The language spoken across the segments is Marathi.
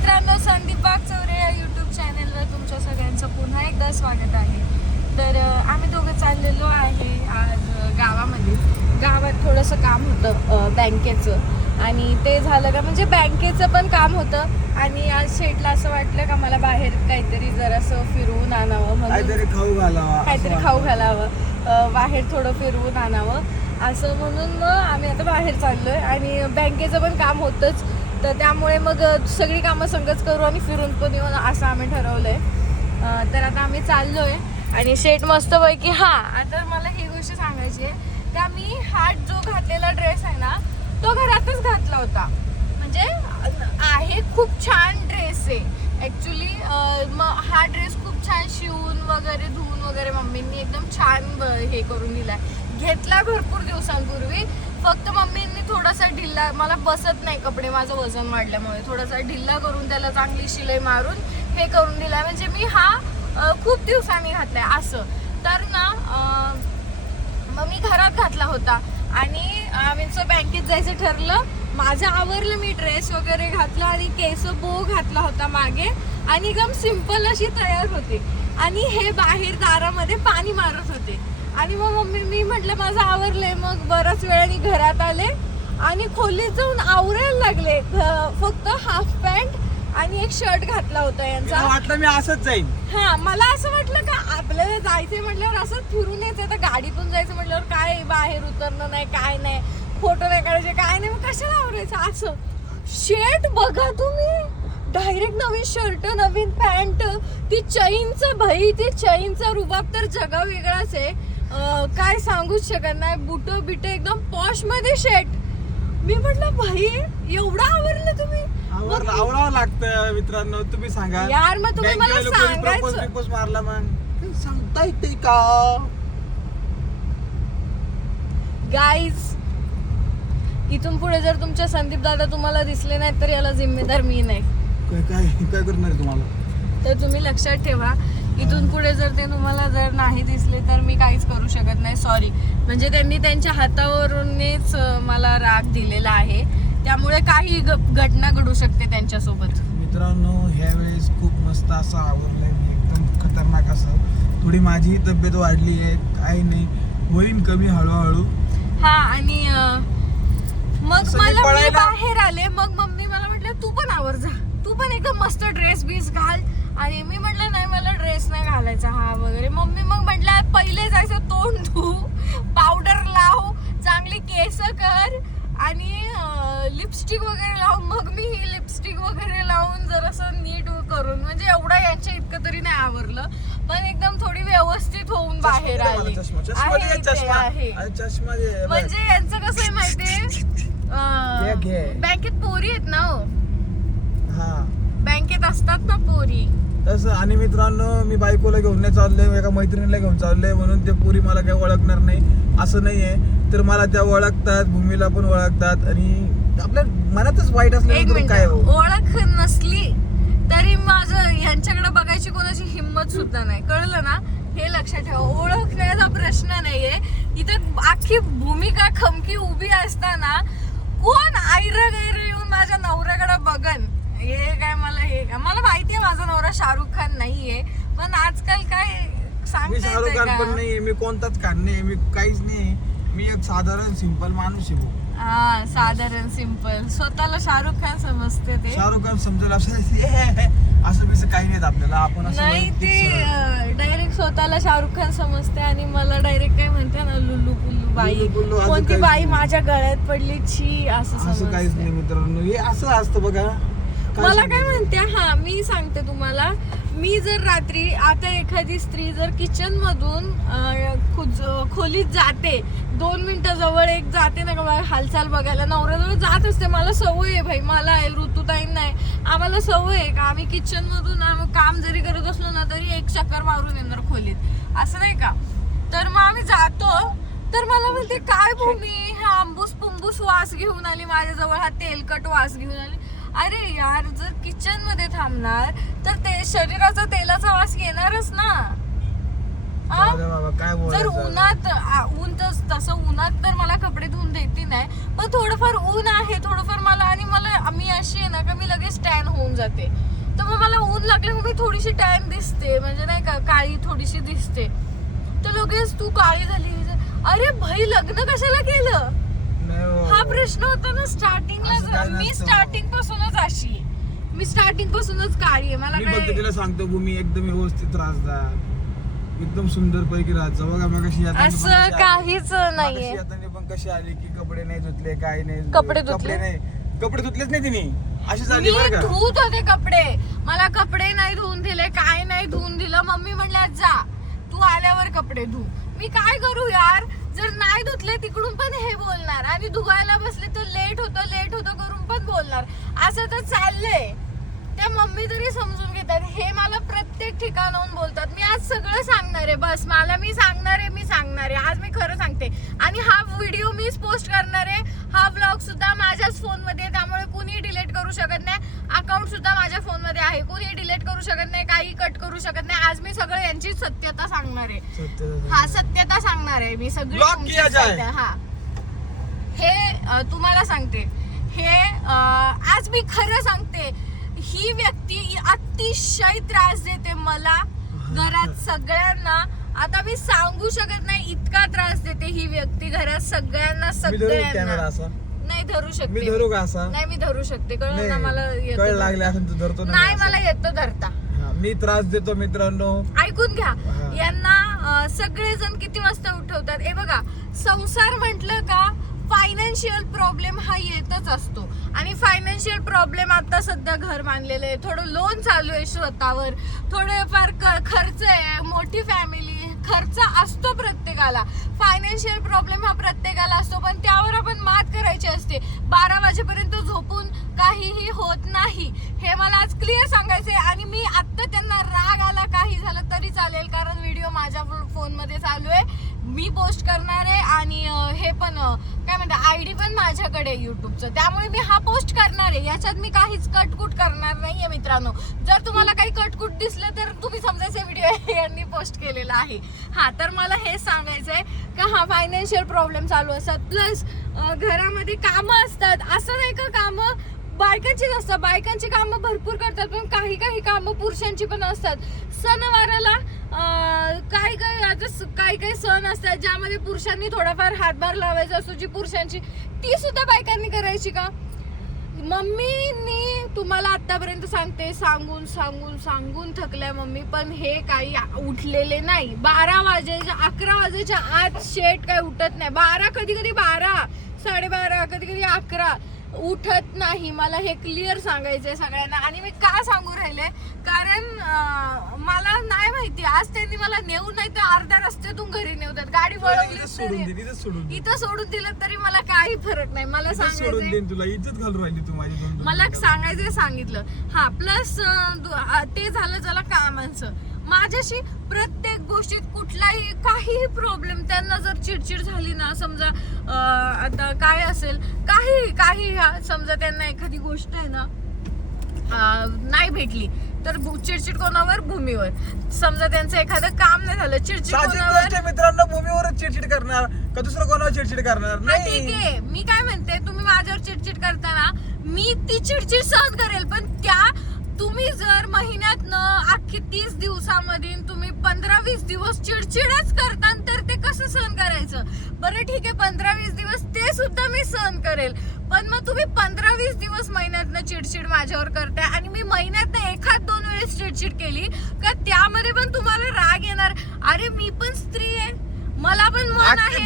मित्रांनो, संदीप बागचौरे या यूट्यूब चॅनलवर तुमच्या सगळ्यांचं पुन्हा एकदा स्वागत आहे. तर आम्ही दोघं चाललेलो आहे आज गावामध्ये. गावात थोडंसं काम होतं बँकेचं, आणि ते झालं का म्हणजे बँकेचं पण काम होतं. आणि आज शेटला असं वाटलं का मला बाहेर काहीतरी जरासं फिरवून आणावं, म्हणून काहीतरी खाऊ घालावं, बाहेर थोडं फिरवून आणावं असं म्हणून मग आम्ही आता बाहेर चाललोय. आणि बँकेचं पण काम होतंच, तर त्यामुळे मग सगळी कामं संगच करू आणि फिरून पण येऊ असं आम्ही ठरवलंय. तर आता आम्ही चाललोय आणि शेट मस्तपैकी आता मला ही गोष्ट सांगायची आहे का मी हा जो घातलेला ड्रेस आहे ना तो घरातच घातला होता. म्हणजे आहे खूप छान ड्रेस आहे ॲक्च्युली. मग हा ड्रेस खूप छान शिवून वगैरे धुवून वगैरे मम्मींनी एकदम छान हे करून दिलाय. घेतला भरपूर दिवसांपूर्वी, फक्त मम्मींनी थोडासा ढिल्ला, मला बसत नाही कपडे माझं वजन वाढल्यामुळे, थोडासा ढिल्ला करून त्याला चांगली शिलाई मारून हे करून दिलाय. म्हणजे मी हा खूप दिवसांनी घातलाय असं. तर ना मग मी घरात घातला होता आणि आम्हीचं बँकेत जायचं ठरलं. माझं आवरलं, मी ड्रेस वगैरे घातला आणि केस बो घातला होता मागे आणि एकदम सिंपल अशी तयार होते. आणि हे बाहेर दारामध्ये पाणी मारत होते. आणि मग मी म्हटलं माझं आवरलंय. मग बऱ्याच वेळाने घरात आले आणि खोलीत जाऊन आवरायला लागले. फक्त हाफ पॅन्ट आणि एक शर्ट घातला होता यांचा. वाटलं मी असंच जाईन. मला असं वाटलं का आपल्याला जायचंय म्हटल्यावर असं फिरून यायचं. आता गाडीतून जायचं म्हटल्यावर काय बाहेर उतरणं नाही, काय नाही, फोटो नाही काढायचे, काय नाही, मग कशाला आवरायचं असं. शर्ट बघा तुम्ही, डायरेक्ट नवीन शर्ट, नवीन पॅन्ट, ती चैनचं भाई, ती चैनचा रुबाब तर जगा वेगळाच आहे. काय सांगूच शकत नाही. बुट बिट एकदम पॉश मध्ये शर्ट. मी म्हटलं भाई एवढं आवरलं तुम्ही? आवरावं लागतं मित्रांनो, तुम्ही सांगा यार. मग तुम्ही मला सांगायचं मारला मग सांगता येते का गाईज. इथून पुढे जर तुमच्या संदीप दादा तुम्हाला दिसले नाहीत तर याला जिम्मेदार मी नाही. काय करणार तुम्हाला, तर तुम्ही लक्षात ठेवा. इथून पुढे जर ते तुम्हाला जर नाही दिसले तर मी काहीच करू शकत नाही, सॉरी. म्हणजे त्यांनी त्यांच्या हातावरूनच मला राग दिलेला आहे, त्यामुळे काही घटना घडू शकते त्यांच्यासोबत. मित्रांनो, ह्या वेळेस खूप मस्त असं आवरलंय मी, एकदम खतरनाक असं. थोडी माझी तब्येत वाढली आहे, काही नाही, होईन कमी हळूहळू. आणि मग मला मी बाहेर आले. मग मम्मी मला म्हटलं तू पण आवर जा, तू पण एकदम मस्त ड्रेस बीस घाल. आणि मी म्हटलं नाही, मला ड्रेस नाही घालायचा हा वगैरे. मम्मी मग म्हटलं पहिले जायचं तोंड धू, पावडर लाव, चांगली केस कर आणि लिपस्टिक वगैरे लावून. मग मी ही लिपस्टिक वगैरे लावून जरासं नीट करून, म्हणजे एवढं यांच्या इतकं तरी नाही आवरलं, पण एकदम थोडी व्यवस्थित होऊन बाहेर आली. म्हणजे यांचं कसं आहे माहितीये, बँकेत पोरी आहेत ना, बँकेत असतात ना पोरी तसं. आणि मित्रांनो, मी बायकोला घेऊन नाही चाललोय, एका मैत्रिणीला घेऊन चाललोय, म्हणून ते पोरी मला काही ओळखणार नाही असं नाहीये. तर मला त्या ओळखतात, भूमीला पण ओळखतात. आणि आपल्या मनातच वाईट असलं काय ओळख नसली तरी माझं यांच्याकडे बघायची कोणाची हिंमत सुद्धा नाही, कळलं ना. हे लक्षात ठेवा, ओळखण्याचा प्रश्न नाहीये इथं. अख्खी भूमिका खमकी उभी असताना कोण आयरा गैर येऊन माझ्या नवऱ्याकडे बघन, हे काय मला माहितीये माझा नवरा शाहरुख खान नाहीये, पण आजकाल काय सांगता येतं का? शाहरुख खान पण नाहीये, मी कोणताच खान नाही, मी काहीच नाही. मी एक साधारण सिंपल माणूस आहे. साधारण सिंपल. स्वतःला शाहरुख खान समजते ते. शाहरुख खान समजेल असं असं काही नाही आपल्याला. आपण नाही, ते डायरेक्ट स्वतःला शाहरुख खान समजते आणि मला डायरेक्ट काय म्हणते ना, लुल्लू पुल्लू बाई, कोणती बाई माझ्या गळ्यात पडली छी असं काहीच नाही मित्रांनो. हे असं असतं बघा. मला काय म्हणते, मी सांगते तुम्हाला. मी जर रात्री, आता एखादी स्त्री जर किचन मधून खोलीत जाते, 2 मिनिटं जवळ एक जाते ना का हालचाल बघायला, नवऱ्याजवळ जात असते. मला सवय आहे भाई, मला आहे, ऋतुताईं नाही, आम्हाला सवय आहे का आम्ही किचन मधून काम जरी करत असलो ना तरी एक चक्कर मारून येणार खोलीत, असं नाही का. तर मग आम्ही जातो, तर मला म्हणते काय भूमी, हा आंबूस पुंबूस वास घेऊन आली माझ्याजवळ, हा तेलकट वास घेऊन आली. अरे यार, जर किचन मध्ये थांबणार तर ते शरीराचा तेलाचा वास येणारच ना. आ? जाऊ दे बाबा, काय जर बोलायचं? उन्हात ऊन तसं उन्हात तर मला कपडे धुवून देते नाही, पण थोडंफार ऊन आहे थोडंफार मला, आणि मी अशी आहे ना का मी लगेच टॅन होऊन जाते. तर मग मला ऊन लागले मग मी थोडीशी टॅन दिसते, म्हणजे नाही का काळी थोडीशी दिसते. तर लगेच तू काळी झाली. अरे भाई, लग्न कशाला केलं नाही हो. हा प्रश्न होता ना असं काय स्टार्टिंगला. मी नसतं. स्टार्टिंग पासूनच अशी आहे, मी स्टार्टिंग पासूनच काळी आहे. मला मी फक्त काय तिला सांगतो भूमी एकदम व्यवस्थित राहता, एकदम सुंदर पैकी राहत. बघा मग कशी असं काहीच नाहीये. पण कशी आली की कपडे नाही धुतले, काही नाही, कपडे धुतले? कपडे धुतलेच नाही तिने, अशी मी झाली बरं का. धुत होते कपडे, मला कपडे नाही धुवून दिले, काय नाही धुवून दिलं. मम्मी म्हणल्या जा तू आल्यावर कपडे धु. मी काय करू यार, जर नाही धुतले तिकडून पण हे बोलणार, आणि धुवायला बसले तर लेट होतं करून पण बोलणार. असं तर चाललंय. त्या मम्मी तरी समजून घेतात, हे मला प्रत्येक ठिकाणाहून बोलतात. मी आज सगळं सांगणार आहे, बस मी सांगणार आहे. आज मी खरं सांगते. आणि हा व्हिडिओ मीच पोस्ट करणार आहे. हा व्लॉग सुद्धा माझ्याच फोन मध्ये आहे, त्यामुळे कुणी डिलीट करू शकत नाही. अकाउंट सुद्धा माझ्या फोन मध्ये आहे, कुणी डिलीट करू शकत नाही, काही कट करू शकत नाही. आज मी सगळं यांची सत्यता सांगणार आहे. सत्यता सांगणार आहे मी सगळी तुमची सत्य. हा, हे तुम्हाला सांगते, हे आज मी खरं सांगते. ही व्यक्ती अतिशय त्रास देते मला, घरात सगळ्यांना. आता मी सांगू शकत नाही इतका त्रास देते ही व्यक्ती घरात सगळ्यांना. नाही धरू शकते. मी धरू का असा? नाही मी धरू शकते, कळलं ना मला. कळ लागले असं तू धरतो नाही, मला येतं धरता. मी त्रास देतो मित्रांनो, ऐकून घ्या. यांना सगळेजण किती वाजता उठवतात. हे बघा, संसार म्हटलं का फायनान्शियल प्रॉब्लेम हा येतच असतो. आणि फायनान्शियल प्रॉब्लेम आता सध्या घर बांधलेलं आहे, थोडं लोन चालू आहे स्वतःवर, थोडेफार खर्च आहे, मोठी फॅमिली, खर्च असतो प्रत्येकाला. फायनान्शियल प्रॉब्लेम हा प्रत्येकाला असतो, पण त्यावर आपण मात करायची असते. 12 वाजेपर्यंत झोपून काहीही होत नाही, हे मला आज क्लिअर सांगायचंय. आणि मी आत्ता त्यांना राग आला काही झालं तरी चालेल, कारण व्हिडिओ माझ्या फोन मध्ये चालू आहे, मी पोस्ट करणार आहे. आणि हे पण काय म्हणतात, आयडी पण माझ्याकडे युट्यूबचं, त्यामुळे मी हा पोस्ट करणार आहे. याच्यात मी काहीच कटकुट करणार नाहीये मित्रांनो. जर तुम्हाला काही कटकुट दिसलं तर तुम्ही समजायचं व्हिडिओ यांनी पोस्ट केलेला आहे. हा, तर मला हे सांगायचंय का हा फायनान्शियल प्रॉब्लेम चालू असतात, प्लस घरामध्ये कामं असतात. असं नाही का कामं बायकांचीच असतात, बायकांची कामं भरपूर करतात, पण काही कामं पुरुषांची पण असतात. सणवाराला काही सण असतात ज्यामध्ये पुरुषांनी थोडाफार हातभार लावायचा असतो, जी पुरुषांची ती सुद्धा बायकांनी करायची का. मम्मीनी तुम्हाला आतापर्यंत सांगते, सांगून थकल्या मम्मी, पण हे काही उठलेले नाही. 12 वाजायच्या 11 वाजायच्या आत शेट काय उठत नाही. 12, कधी 12, 12:30, कधी 11 उठत नाही. मला हे क्लिअर सांगायचंय सगळ्यांना. आणि मी का सांगू राहिले, कारण मला नाही माहिती, आज त्यांनी मला नेऊन नाही तर अर्ध्या रस्त्यातून घरी नेवतात. गाडी वळवली इथं सोडून दिलं तरी मला काही फरक नाही. मला सांगायचंय, तुला इज्जत घालून राहिली तू माझी. मला सांगायचंय, सांगितलं. हा, प्लस ते झालं झालं कामांचं. माझ्याशी प्रत्येक गोष्टीत कुठलाही काहीही प्रॉब्लेम, त्यांना जर चिडचिड झाली ना, समजा आता काय असेल, काही समजा त्यांना एखादी गोष्ट आहे ना नाही भेटली तर चिडचिड कोणावर, भूमीवर. समजा त्यांचं एखादं काम नाही झालं, चिडचिड कोणावर, मित्रांनो, भूमीवर चिडचिड करणार का दुसरं कोणावर चिडचिड करणार नाही. ठीक आहे, मी काय म्हणते, तुम्ही माझ्यावर चिडचिड करताना मी ती चिडचिड सहन करेल, पण त्या तुम्ही जर महिन्यातनं अख्खी 30 दिवसामध्ये तुम्ही 15-20 दिवस चिडचिडच करता, तर ते कसं सहन करायचं. बरं ठीक आहे, 15-20 दिवस ते सुद्धा मी सहन करेल, पण मग तुम्ही 15-20 दिवस महिन्यातनं चिडचिड माझ्यावर करताय, आणि मी महिन्यातनं 1-2 वेळेस चिडचिड केली का त्यामध्ये पण तुम्हाला राग येणार. अरे मी पण स्त्री आहे, मला पण मन आहे,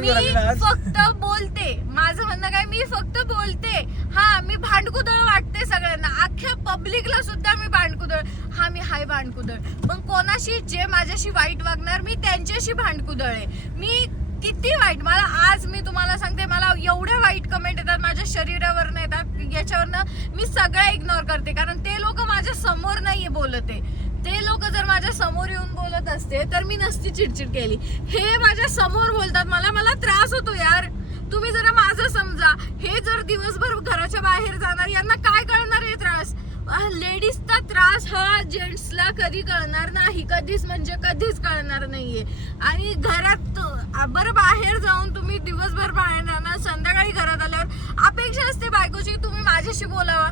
मी फक्त बोलते. माझं म्हणणं काय, मी फक्त बोलते. हा, मी भांडकुदळ वाटते सगळ्यांना, अख्ख्या पब्लिकला सुद्धा मी भांडकुदळ. हा, मी हाय भांडकुदळ, पण कोणाशी जे माझ्याशी वाईट वागणार मी त्यांच्याशी भांडकुदळ आहे. मी किती वाईट, मला आज मी तुम्हाला सांगते, मला एवढ्या वाईट कमेंट येतात माझ्या शरीरावरनं येतात, याच्यावरनं मी सगळं इग्नोर करते, कारण ते लोक माझ्या समोर नाहीये बोलत आहे. ते लोक जर माझ्या समोर येऊन बोलत असते तर मी नसती चिडचिड केली. हे माझ्या समोर बोलतात, मला त्रास होतो यार. तुम्ही जरा माझं समजा. हे जर दिवसभर घराच्या बाहेर जाणार, यांना काय कळणार आहे त्रास. लेडीजचा त्रास त्रास हा जेंट्सला कधी कळणार नाही, कधीच म्हणजे कधीच कळणार नाहीये. आणि घरात बरं बाहेर जाऊन तुम्ही दिवसभर बाहेर राहणार, संध्याकाळी घरात आल्यावर अपेक्षा असते बायकोची तुम्ही माझ्याशी बोलावा.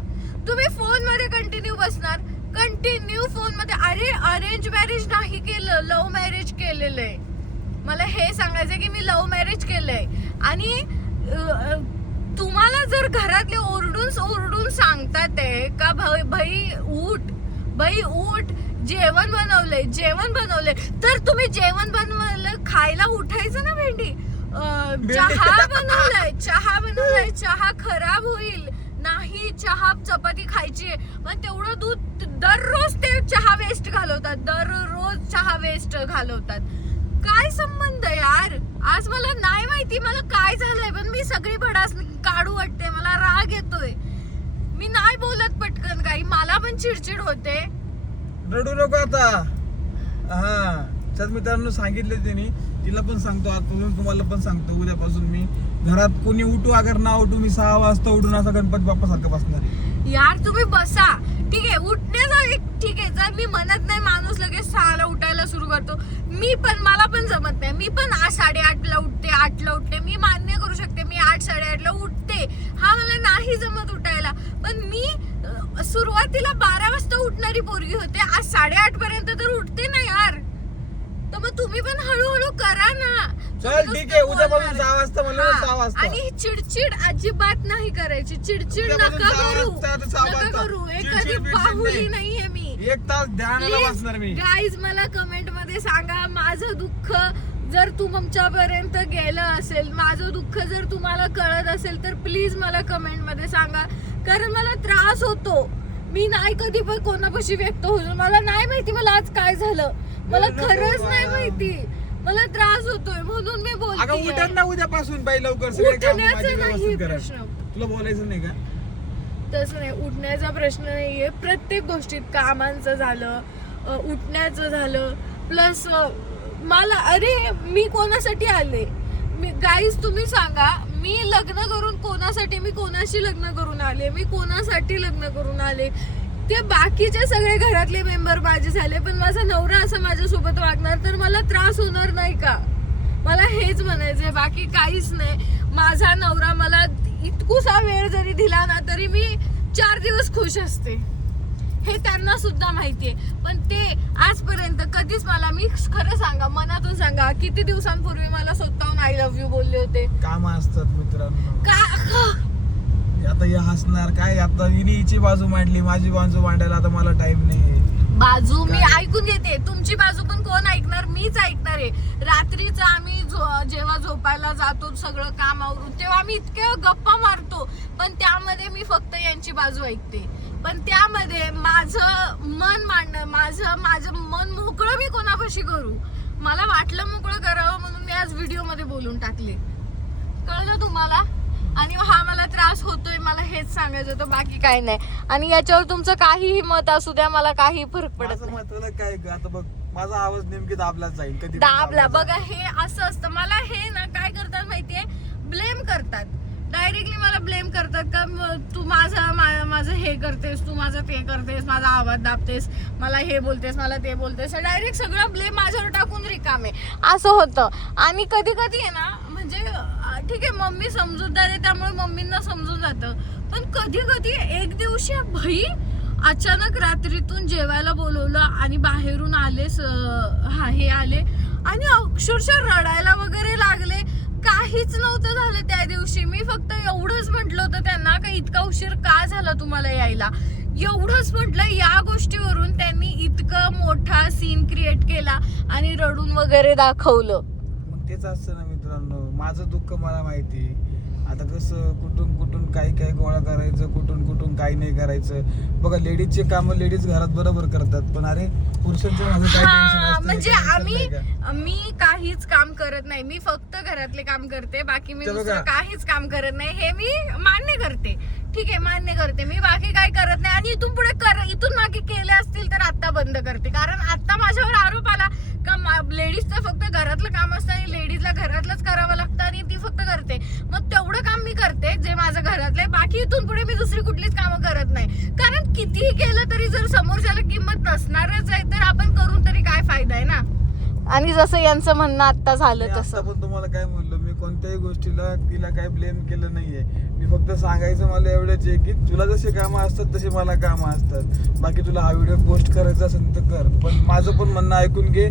तुम्ही फोन मध्ये कंटिन्यू बसणार, कंटिन्यू फोन मध्ये. अरे अरेंज मॅरेज नाही केलं, लव्ह मॅरेज केलेलं आहे. मला हे सांगायचं की मी लव्ह मॅरेज केलंय. आणि तुम्हाला जर घरातले ओरडून सांगतात का भाई उठ जेवण बनवलंय, तर तुम्ही जेवण बनवलं खायला उठायचं ना. भेंडी चहा बनवलाय, चहा खराब होईल नाही, चहा चपाती खायची. पण तेवढं दूध दररोज ते चहा वेस्ट घालवतात. काय संबंध यार. आज मला नाही माहिती मला काय झालंय, पण मी सगळी भडास काढू वाटते, मला राग येतोय. मी नाही बोलत पटकन काही, मला पण चिडचिड होते. रडू नको आता. हा त्याच मित्रांनो सांगितले त्यांनी, तिला पण सांगतो आजपासून, तुम्हाला पण सांगतो उद्यापासून मी घरात कोणी उठू अगर ना उठू, मी 6 वाजता उठून असा गणपती बाप्पा सारखं बसणार. यार तुम्ही बसा, ठीक आहे उठण्याचा एक ठीक आहे. जर मी म्हणत नाही माणूस लगेच 6ला उठायला सुरू करतो, मला पण जमत नाही. मी पण 8:30ला उठते, 8ला उठते. मी मान्य करू शकते मी 8-8:30ला उठते, हा मला नाही जमत उठायला. पण मी सुरुवातीला 12 वाजता उठणारी पोरगी होते, आज 8:30 पर्यंत तर उठते ना यार. तर मग तुम्ही पण हळूहळू करा ना. चल ठीक आहे, उद्यापासून 6 वाजता म्हणलं 6 वाजता. आणि चिडचिड अजिबात नाही करायची, चिडचिड नका करू. एखादी बाहुली नाहीये मी. 1 तास ध्यानाला बसणार मी. गाईज मला कमेंट मध्ये सांगा, माझं दुःख जर तुमच्यापर्यंत गेलं असेल, माझं दुःख जर तुम्हाला कळत असेल तर प्लीज मला कमेंट मध्ये सांगा. कारण मला त्रास होतो, मी नाही कधी पण कोणापाशी व्यक्त होतो. मला नाही माहिती मला आज काय झालं, मला खरंच नाही माहिती. मला त्रास होतोय म्हणून मी बोलते. अगं उठण ना उद्यापासून बाई लवकर, सगळे काम माझे व्यवस्थित करा. तुला बोलायचं नाही का? तसं नाही, उठण्याचा प्रश्न नाहीये. प्रत्येक गोष्टीत कामांचं झालं, उठण्याचं झालं, प्लस मला अरे मी कोणासाठी आले. गाईज तुम्ही सांगा, मी लग्न करून कोणासाठी, मी कोणाशी लग्न करून आले, मी कोणासाठी लग्न करून आले. ते बाकीचे सगळे घरातले मेंबर माझे झाले, पण माझा नवरा असं माझ्यासोबत वागणार तर मला त्रास होणार नाही का? मला हेच म्हणायचंय, बाकी काहीच नाही. माझा नवरा मला इतकुसा वेळ जरी दिला ना तरी मी 4 दिवस खुश असते, हे त्यांना सुद्धा माहितीये. पण ते आजपर्यंत कधीच मला, मी खरं सांगा मनातून सांगा, किती दिवसांपूर्वी मला स्वतःहून आय लव्ह यू बोलले होते. काम असतात मित्रांनो. आता हे हसणार काय, आता हिची बाजू मांडली, माझी बाजू मांडायला आता मला टाइम नाही. बाजू मी ऐकून घेते, तुमची बाजू पण कोण ऐकणार, मीच ऐकणार आहे. रात्रीच आम्ही जेव्हा झोपायला जातो सगळं काम आवरून, तेव्हा आम्ही इतके गप्पा मारतो, पण त्यामध्ये मी फक्त यांची बाजू ऐकते. पण त्यामध्ये माझं मन मांडणं, माझं मन मोकळं मी कोणापाशी करू, मला वाटलं मोकळं करावं म्हणून मी आज व्हिडिओ मध्ये बोलून टाकले. कळलं तुम्हाला? आणि हा मला त्रास होतोय, मला हेच सांगायचं होतं, बाकी काही नाही. आणि याच्यावर तुमचं काहीही मत असू द्या, मला काही फरक पडत नाही. मत काय, आता बघ माझा आवाज नेमकी दाबलाच जाईल, कधी दाबला. बघा हे असं असतं. मला हे ना काय करतात माहितीये, ब्लेम करतात. डायरेक्टली मला ब्लेम करतात का तू माझं हे करतेस, तू माझं ते करतेस, माझा आवाज दाबतेस, मला हे बोलतेस, मला ते बोलतेस. डायरेक्ट सगळं ब्लेम माझ्यावर टाकून रिकामे असं होतं. आणि कधी कधी आहे ना, म्हणजे ठीक आहे मम्मी समजूतदार आहे त्यामुळे मम्मींना समजून जातं, पण कधी कधी एक दिवशी भाई अचानक रात्रीतून जेवायला बोलवलं आणि बाहेरून आलेस हे आले आणि अक्षरशः रडायला वगैरे लागले. काहीच नव्हतं झालं त्या दिवशी. मी फक्त एवढंच म्हटलं होतं त्यांना का इतका उशीर का झाला तुम्हाला यायला, एवढंच म्हटलं. या गोष्टीवरून त्यांनी इतकं मोठा सीन क्रिएट केला आणि रडून वगैरे दाखवलं. मग तेच असतं ना मित्रांनो, माझं दुःख मला माहिती. आता कसं कुठून कुठून काही गोळा करायचं, कुठून काही नाही करायचं. बघा लेडीजचे काम लेडीज घरात बरोबर करतात, पण अरे पुरुषांचं माझं काय टेन्शन असतं. म्हणजे मी काहीच काम करत नाही, मी फक्त घरातले काम करते, बाकी मी दुसरं काहीच काम करत नाही, हे मी मान्य करते. ठीक आहे मान्य करते, मी बाकी काय करत नाही. आणि इथून पुढे इथून मागे केले असतील तर आता बंद करते. कारण आता माझ्यावर आरोप आला का लेडीजचं फक्त घरातलं काम असतं आणि लेडीजला घरातलंच करावं लागतं आणि ती फक्त करते. मग तेवढं काम मी करते जे माझं घरातलं आहे, बाकी इथून पुढे मी दुसरी कुठलीच कामं करत नाही. कारण कितीही केलं तरी जर समोरच्याला असणारच आहे तर आपण करून तरी काय फायदा आहे ना. आणि जसं यांचं म्हणणं आता झालं मी आता तसं पण तुम्हाला काय बोललो, मी कोणत्याही गोष्टीला तिला काय ब्लेम केलं नाहीये. मी फक्त सांगायचं मला एवढंच आहे की तुला जसे कामं असतात तसे मला कामं असतात. बाकी तुला हा व्हिडिओ पोस्ट करायचा असेल तर कर, पण माझं पण म्हणणं ऐकून घे.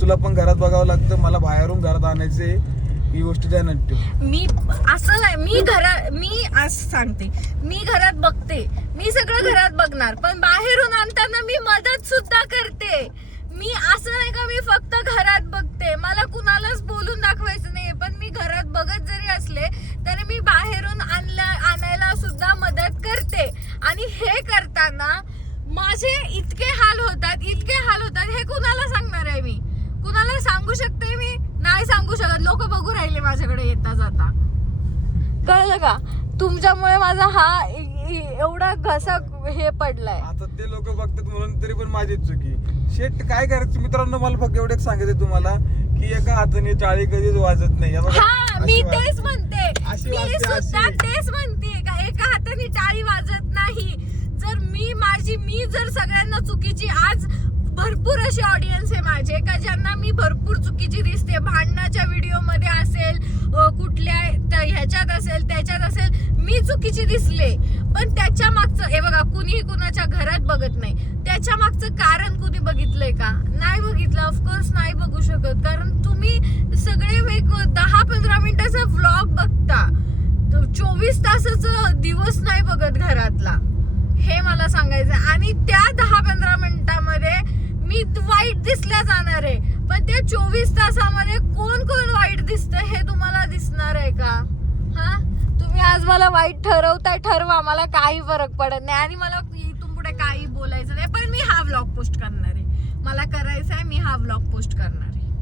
तुला पण घरात बघावं लागतं, मला बाहेरून घरात आणायचे, ही गोष्ट ध्यानात ठेव. मी असं नाही, मी असं सांगते, मी घरात बघते, मी सगळं घरात बघणार, पण बाहेरून आणताना मी मदत सुद्धा करते. मी असं नाही का मी फक्त घरात बघते, मला कुणालाच बोलून दाखवायचं नाही. पण मी घरात बघत जरी असले तरी मी बाहेरून आणायला सुद्धा मदत करते. आणि हे करताना माझे इतके हाल होतात, हे कुणाला सांगणार आहे? मी कुणाला सांगू शकते? मी नाही सांगू शकत. लोक बघू राहिले माझ्याकडे येता जाता. कळलं का? तुमच्यामुळे माझा हा एवढा घसा हे पडलाय. आता ते लोक बघतात म्हणून तरी पण माझी चुकी. शेट काय करायचं मित्रांनो, मला फक्त एवढंच सांगायचं तुम्हाला की एका हाताने टाळी कधीच वाजत नाही. हा, मी तेच म्हणते, अशी मी वाजते, सुद्धा अशी. तेच म्हणते का एका हाताने टाळी वाजत नाही. जर मी जर सगळ्यांना चुकीची, आज भरपूर अशी ऑडियन्स आहे माझे का ज्यांना मी भरपूर चुकीची दिसते, भांडणाच्या व्हिडिओ मध्ये असेल, कुठल्या ह्याच्यात असेल त्याच्यात असेल, मी चुकीची दिसले. पण त्याच्या मागचं हे बघा, कुणीही कुणाच्या घरात बघत नाही. त्याच्या मागचं कारण कुणी बघितलंय का? नाही बघितलं. ऑफकोर्स नाही बघू शकत, कारण तुम्ही सगळे 10-15 मिनिटाचा व्लॉग बघता, 24 तासाचा दिवस नाही बघत घरातला. हे मला सांगायचं. आणि त्या 10-15 मिनिटामध्ये मी वाईट दिसल्या जाणार आहे, पण त्या 24 तासामध्ये कोण वाईट दिसतं हे तुम्हाला दिसणार आहे का? हा, तुम्ही आज मला वाईट ठरवताय, ठरवा, मला काही फरक पडत नाही. आणि मला इथून पुढे काही बोलायचं नाही, पण मी हा व्लॉग पोस्ट करणार आहे. मला करायचं आहे, मी हा व्लॉग पोस्ट करणार.